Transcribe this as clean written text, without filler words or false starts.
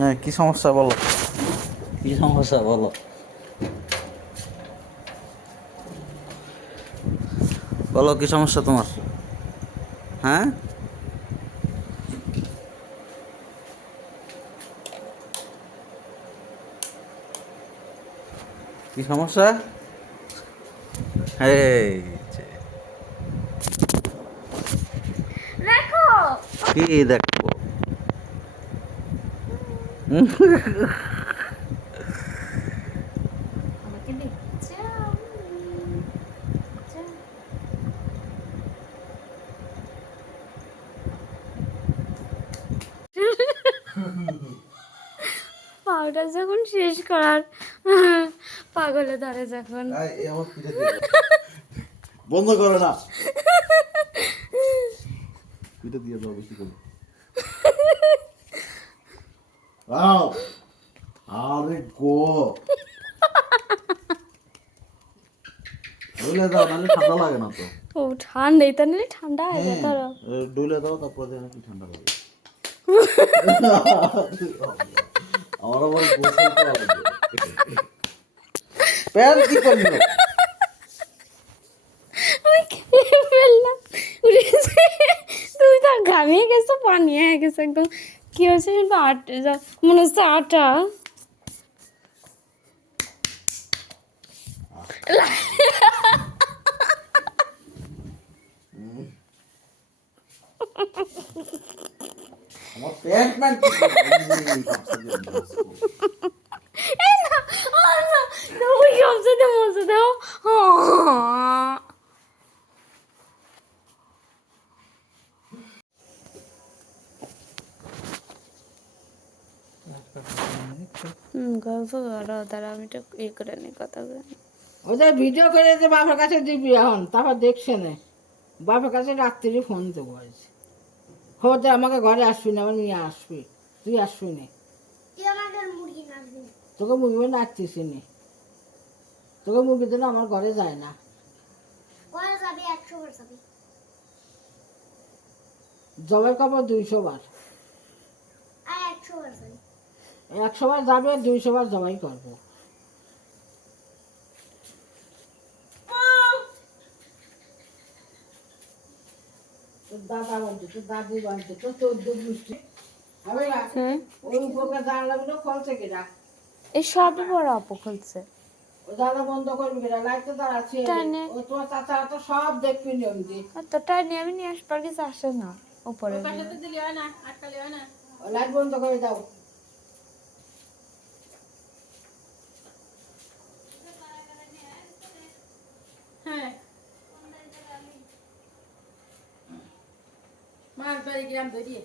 হ্যাঁ, কি সমস্যা বলো? কি সমস্যা বলো? বলো কি সমস্যা তোমার? হ্যাঁ, কি সমস্যা? এই যে, দেখো কি দেখবো? আমাকে দেখছো পাউডার যখন শেষ করার পাগলে ধরে যখন বন্ধ করো না, পিঠে দিয়ে দাও বেশি করে। আও, আরে গো, ডুলে দাও, নাহলে ঠান্ডা লাগে না তো। ও ঠান্ডা, এটা নিলে ঠান্ডা হয়ে যায় ধরো। ডুলে দাও, তারপর দেখো কি ঠান্ডা লাগে। আমার আবার গোসল করা লাগবে। প্যান্ট কি করলো? আমি খেয়ে ফেললাম, উঠেছে। তুমি তো ঘামিয়ে গেছো, পানি হয়ে গেছে একদম। কি হয়েছে কিন্তু আটা, মনে হচ্ছে আটা। আমার প্যান্ট প্যান্ট কি এই না, না, তুমি সবচেয়ে মজা দাও। গল্প করো, তারা আমি তো করে নিই কথা বলে। ওদের ভিডিও করে যে বাবার কাছে দিবি এখন, তারপর দেখছে না। বাবার কাছে রাত্রি ফোন দেবো আজ। খবর আমাকে ঘরে আসবি না, আমার মেয়ে আসবি, তুই আসবি না। তোকে মুরগি নাচতেছি নি, তোকে মুরগি দিলে আমার ঘরে যায় না। জবাই করবো 200 বার, 100 বার যাবে, 200 বার জবাই করবো। তোর দাদা বলছে, তোর দাদি বলছে, তোর 14 গোষ্ঠী হবে না। ওই উপকার জানলাগুলো খলছে কিনা, এই সবই বড় আপু খুলছে। ও জানলা বন্ধ করবি কিনা, লাইট তো তার আছে। টানে। ও তোমার চাচা তো সব দেখবি নিয়ম দিয়ে। তো টাই নিয়ে আমি নিয়ে আসবার কিছু আসে না উপরে। ও লাইট বন্ধ করে দাও। হ্যাঁ, মার বাড়ি গ্রাম ধরিয়ে